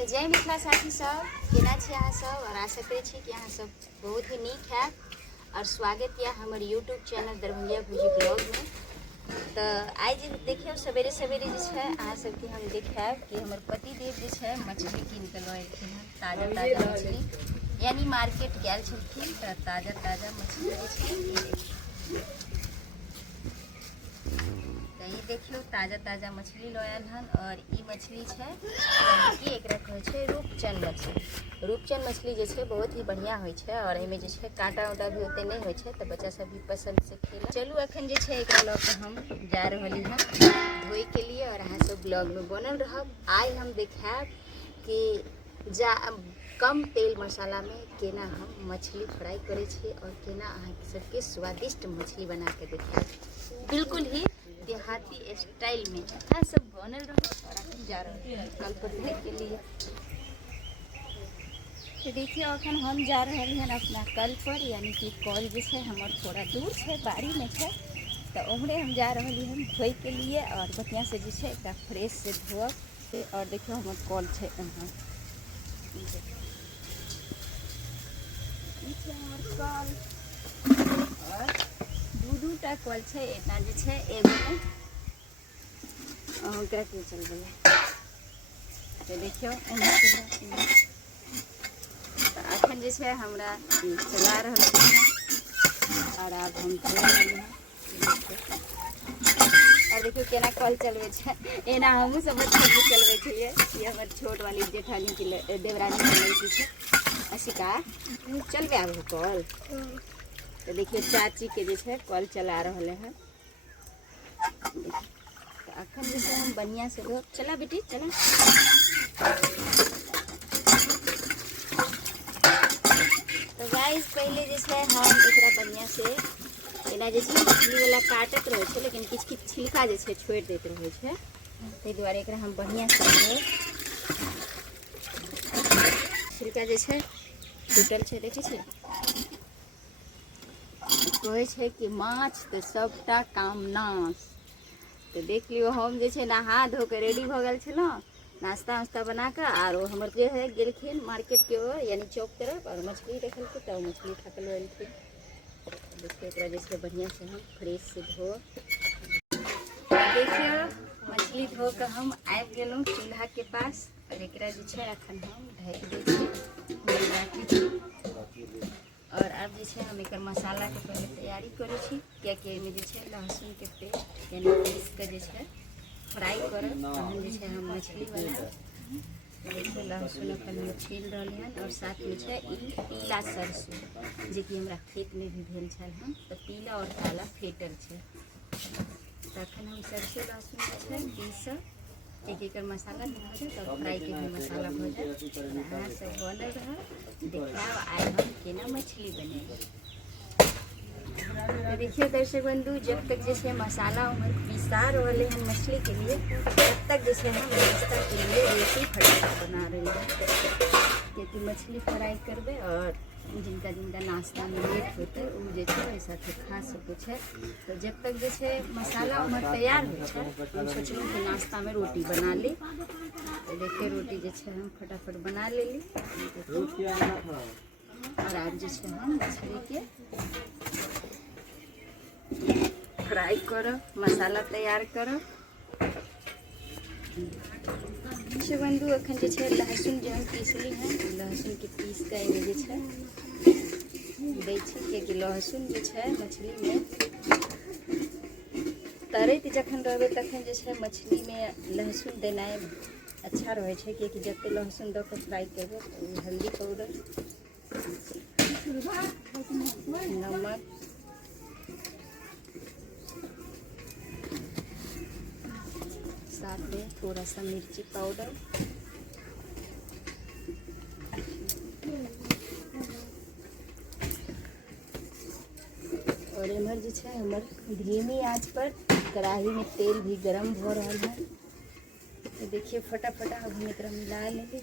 तो जय मिथिला साथी सब, केना छी अहाँ सब और आशा करै छी कि अहाँ सब बहुत ही नीक है और स्वागत है हमारे यूट्यूब चैनल दरभंगिया भुजी ब्लॉग में। तो आज देखियो सवेरे सवेरे अहाँ सबके हम देखाब कि हमर पतिदेव मछली कीन के लएलखिन हन, ताजा ताजा मछली, यानी मार्केट गेल छलखिन तो ताजा ताजा मछली ये देखियो ताजा ताजा मछली लायल हन। और ई मछली कि एकरा कहै छै रूपचंद मछली। रूपचंद मछली जे छै बहुत ही बढ़िया होय छै और एमे जे छै कांटा उटा भी ओते नहीं होय छै, तो बच्चा सब भी पसंद से खेला। चलू अखन जे छै एकरा ल के हम जा रहली हन धोए के लिए और अहाँ सब ब्लॉग में बनल रहब। आज हम देखाब कि कम तेल मसाला में केना हम मछली फ्राई करे छी और केना अहाँ सबके स्वादिष्ट मछली बना के देखाब, बिल्कुल ही देहाती स्टाइल में। हाँ सब बनल रहो और हम जा रहे हैं कल पर धोए के लिए। तो देखिए अखन हम जा रहे हैं अपना कल पर, यानी कि कल जो है हमार थोड़ा दूर है, बाड़ी में है, तो उमरे हम जा रहे हैं धोए के लिए और बढ़िया से जो है एक फ्रेश से धोब। और देखियो हमार कल है यहाँ कल और दूटा कल है, एना जो है एगो में ओकरा के चल गया। तो देखियो तो अखन जो है हमरा चला रहा है और अब हम धो रहे हैं। और देखियो केना कल चलवे छै, एना हमहूँ सब बच्चा के चलवे छियै। ये हमर छोट वाली जेठानी की देवरानी की लड़की छै अशिका, चलबे आब कल। तो देखिए चाची के जो है कल चला रहे हैं। तो अखन जो है हम बढ़िया से लोग चला बेटी चला। तो गाइस पहले जो है हम एकरा बढ़िया से एना जो मछली वाला काटत रहे छे, लेकिन किछ किछ छिलका जो है छोड़ देते रहे छे, ताहि दुआरे एकरा हम बढ़िया से छिलका जो है टूटल है देखे छे। कहे छे कि माछ तो सबटा काम नाश। तो देख लियो हम जे छै नहा धो के रेडी भ गेल छलो, नाश्ता वास्ता बना के और हमर जे है गेलखिन मार्केट के ओर, यानी चौक तरफ, और मछली देखल के तो मछली खा के एलखिन। देखिए एकरा जैसे बढ़िया से हम फ्रेश से धो, देखियो मछली धो के हम आबि गेलहुँ चूल्हा के पास और एकरा जे छै अखन हम ढक दै छी। और अब जो हम एक मसाला के पहले तैयारी करै छी, कियाकि एहिमे जे छै लहसुन के पेस्ट यानी पीस के जे छै फ्राई करब, तहन जे छै हम मछली बनाएब। देखिए लहसुन अपन हम छील रहल हन और साथ में छै ई पीला सरसों जे कि हमरा खेत में भी भेल छल हन, तो पीला और काला फेटल छै। तखन हम सरसों लहसुन जे छै पीसब, एक मसाला हो जाए तब फ्राई के भी मसाला हो जाए। अहाँ सब बनल रह देखाब आज हम केना मछली बनेब। तो देखिए दर्शक बंधु, जब तक जैसे मसाला उमर पिसा रहे हैं मछली के लिए, तब तक जैसे हम नाश्ता के लिए रोटी फटाफट बना रही हैं, क्योंकि मछली फ्राई करबे और जिनका जिनका नाश्ता में लेट होते वो जे छै वैसा खा सके छै। तो जब तक जैसे मसाला उमर तैयार हो छै, हम सोचलूँ कि नाश्ता में रोटी बना ली। तो देखिए रोटी जे छै हम फटाफट बना लेली और आज जो है हम मछली के फ्राई करब, मसाला तैयार करब। बंधु अखन जे छै लहसुन जो हम पीसली हैं, लहसुन के पीस के एहिमे जे छै दै छी, कियाकि लहसुन जो है मछली में तरैत जखन रहबै तखन जे छै मछली में लहसुन देनाइ अच्छा रहे छै, कियाकि जते लहसुन दऽ के फ्राई करबै हल्दी पाउडर, नमक, साथ में थोड़ा सा मिर्ची पाउडर, और इमर जो है हमर धीमी आंच पर कढ़ाई में तेल भी गरम हो रहा है। तो देखिए फटाफट अब हम एक मिला लेंगे,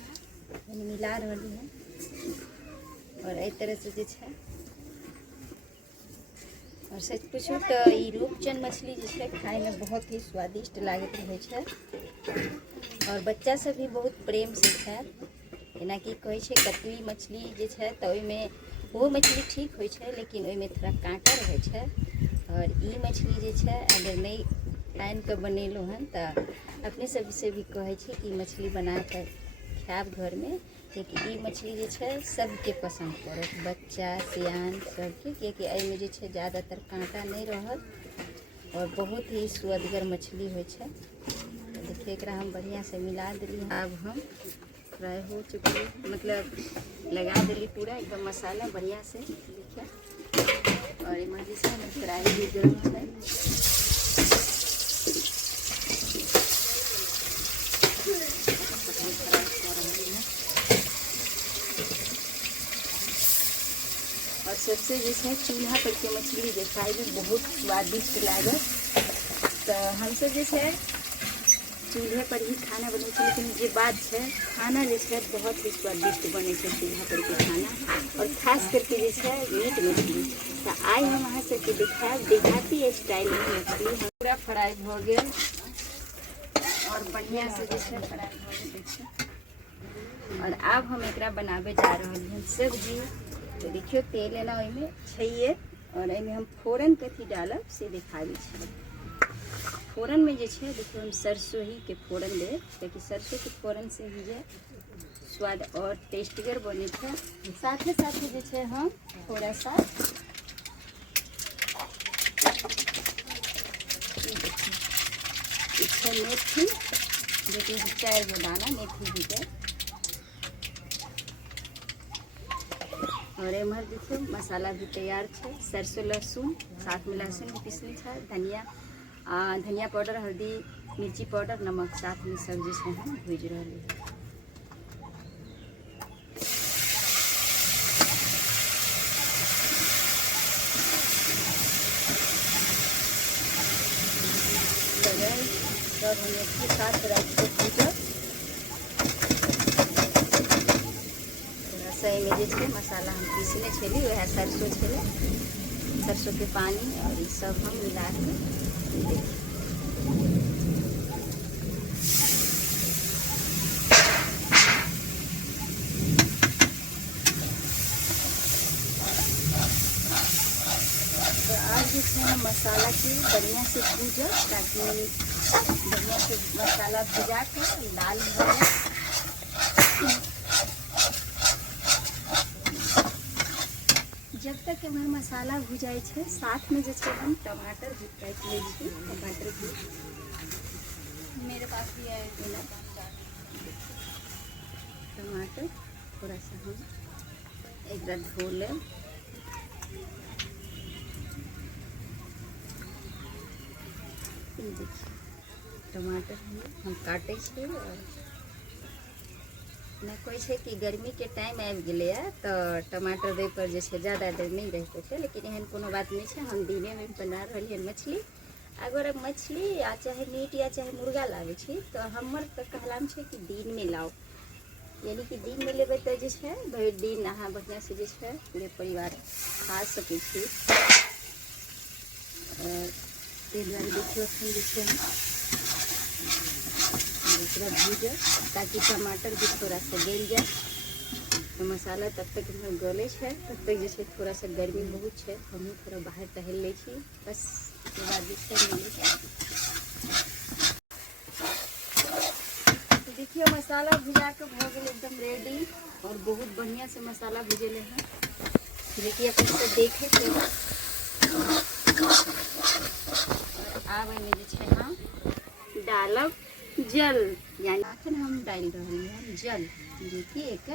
मिला रही हैं और एक तरह से जो है। और सच पूछू तो ये रूपचंद मछली जो है खाए में बहुत ही स्वादिष्ट लागत रहे छै। और बच्चा सब भी बहुत प्रेम से खायत। जेना कि कहै छै कतुई मछली जे छै तऽ ओहिमे वो मछली ठीक होइ छै, लेकिन ओहिमे थोड़ा काँटा रहै छै। और ई मछली जे छै अगर नहीं आनि कऽ बनेलहुँ हन तऽ अपने सब से भी कहै छै कि मछली बना कऽ खायब घरमे, किएकि ई मछली जे छै सबके पसन्द पड़त, बच्चा सियान सबके, किएकि एहिमे जे छै ज़्यादातर काँटा नहीं रहत और बहुत ही सुअदगर मछली होइ छै। तो देखिए एकरा हम बढ़िया से मिला दिली। अब हम फ्राई हो चुकी, मतलब लगा दिली पूरा एकदम मसाला बढ़िया से, देखिए। और एम जे छै कढ़ाई भी गरम है। और सबसे जो है चूल्हा पर के मछली जो खाए भी बहुत स्वादिष्ट लागत। तो हम सब जो है चूल्हे पर ही खाना बने, लेकिन ये बात है खाना जो है बहुत ही स्वादिष्ट बने चूल्हा पर के खाना, और खास करके जो है मीट मछली। तो आज हम अहाँ सबके देहाती स्टाइल में मछली पूरा फ्राई हो गया और बढ़िया से जो है फ्राई हो गया, देखिए। और अब हम एकरा बनावे जा रहे हैं सब्जी। तो देखियो तेल एना ओहिमे छैहे, और एहिमे हम फोरन कथी डालब से दिखाबी छै। फोरन में जे छै देखियो हम सरसों ही के फोरन देब, कियाकि सरसों के फोरन से ही जे स्वाद और टेस्टगर बने छै। साथे साथे जे छै हम थोड़ा सा मेथी, जो 4 गो दाना मेथी दीजिए। और एम्हर देखिए मसाला भी तैयार है। सरसों लहसुन, साथ में लहसुन भी पीसली है, धनिया पाउडर, हल्दी, मिर्ची पाउडर, नमक, साथ में सब जो है हम भूज रहे हैं। सब हम एक साथ रख के भूजब। सही में जो मसाला हम पीसने छली वह सरसों छले, सरसों के पानी और ये सब हम मिला के तो आज जो है मसाला के बढ़िया से भूजा, ताकि बढ़िया से मसाला भुजा के लाल हो जाए। जब तक हमारे मसाला भुजाई है, साथ में जो है हम टमाटर भी काट ले छी। टमाटर भी मेरे पास भी है, टमाटर थोड़ा सा हम एक बार धो लें। देखिए टमाटर हम काटे छे। और ना कोई है कि गर्मी के टाइम आबि गेलै तो टमाटर दे पर जे छै ज़्यादा देर नहीं रहते थे, लेकिन एहन कोनो बात नहीं है। हम दिने में बना रही है मछली। अगर मछली या चाहे मीट या चाहे मुर्गा लागे छी तो हमर तो कहलाम है कि दिन में लाओ, यानी कि दिन में लेबै तो जे छै भरि दिन अहाँ बढ़िया से जे छै पूरे परिवार खा सकै छी। और ताहि दुआरे देखियो एखन जे छै एकरा भूजब, ताकि टमाटर भी थोड़ा सा गल जाए। तो मसाला तब तक हमर गले है, तब तक जो थोड़ा सा गर्मी बहुत है, हम थोड़ा बाहर टहल ले छी बस। उसके बाद तो देखिए मसाला भुजा के हो गए एकदम रेडी, और बहुत बढ़िया से मसाला भुजेले हैं। देखिए अपन से देखे थे। और अब में जो है हम डालब जल, यानी आखिर हम डाल रहे हैं जल। देखिए एक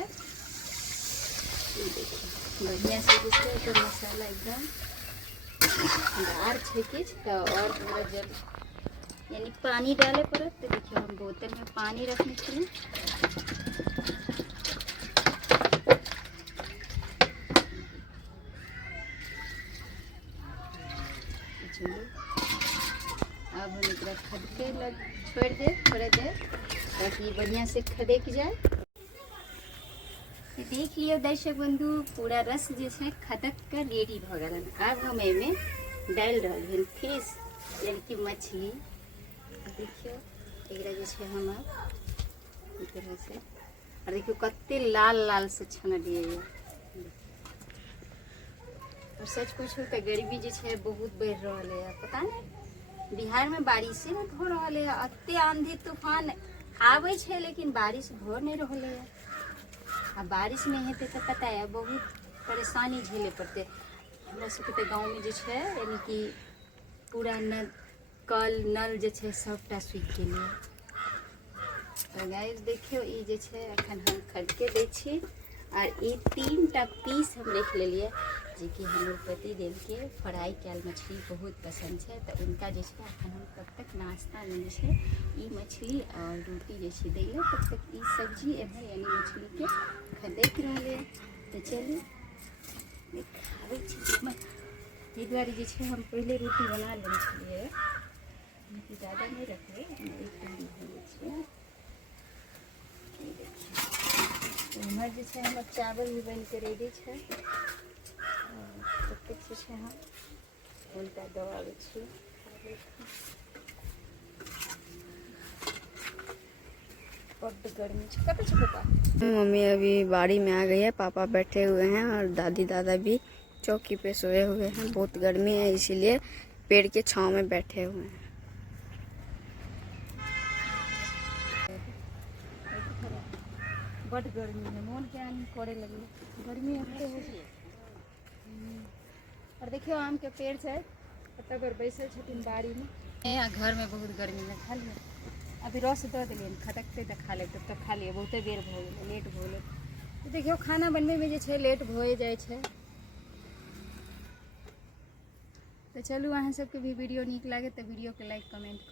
बढ़िया से जिससे मसाला एकदम गाढ़ छेके तो और पूरा जल, यानी पानी डाले पड़त। तो देखिए हम बोतल में पानी रखने छे। अब हम एकरा खदके छोड़ दे थोड़े देर, ताकि बढ़िया से खदक जाए। तो देख लियो दर्शक बंधु, पूरा रस जो है खदक कर रेडी भ गल। अब हम एमें डाल रहे हैं फिश, यानी कि मछली। देखियो एकरा जो है हम इस तरह से। और देखियो कत्ते लाल लाल से छान दिए ये। और सच पूछू तो गर्मी जो है बहुत बढ़ रहा है। पता नहीं बिहार में बारिशे नहीं हो रहा है। अत्ते आंधी तूफान आवे छे लेकिन बारिश हो नहीं रहा है। आ बारिश नहीं हेते तो पता है बहुत परेशानी झेले पड़ते। हमरा सबके गाँव में जो है यानी कि पूरा न कल नल जो है सबटा सूख गेलै। तो गाइस देखियो ई जे छै अखन हम खदके दै छी। और ये 3टा पीस हम रख लेलिए जे कि हमर पति देव के फ्राई कैल मछली बहुत पसंद है। तो उनका जो है अखन हम तब तक नाश्ता में जो है ई मछली और रोटी जो है दै तब तक ई सब्जी एम्हर यानी मछली के खदेक रहे। तो चलिए खावे छी। दुआरे जो है हम पहले रोटी बना लेने छलिए ज़्यादा नहीं रखिए इम्हर जो है हमर चावल भी बन के रेडी है। तब तक जो है हम हुनका दबावे छी। बड्ड गर्मी छै। कतऽ छै पापा? मम्मी अभी बाड़ी में आ गई है। पापा बैठे हुए हैं और दादी दादा भी चौकी पे सोए हुए हैं। बहुत गर्मी है इसीलिए पेड़ के छांव में बैठे हुए हैं। बड़ गर्मी है मन के आनी करे लगी गर्मी है। और देखियो आम के पेड़ है पर बैसल छथिन बाड़ी में। यहाँ घर में बहुत गर्मी में खा लिया। अभी रस दे दिलिए खटकते तो खा ले तब तक खा लिए बहुते बेर भ गेलै लेट भ गेलै। तो देखियो खाना बनवे में जे छै लेट भए जाए छै। तो चलू अहाँ सबके भी वीडियो नीक लागे तो वीडियो के लाइक कमेंट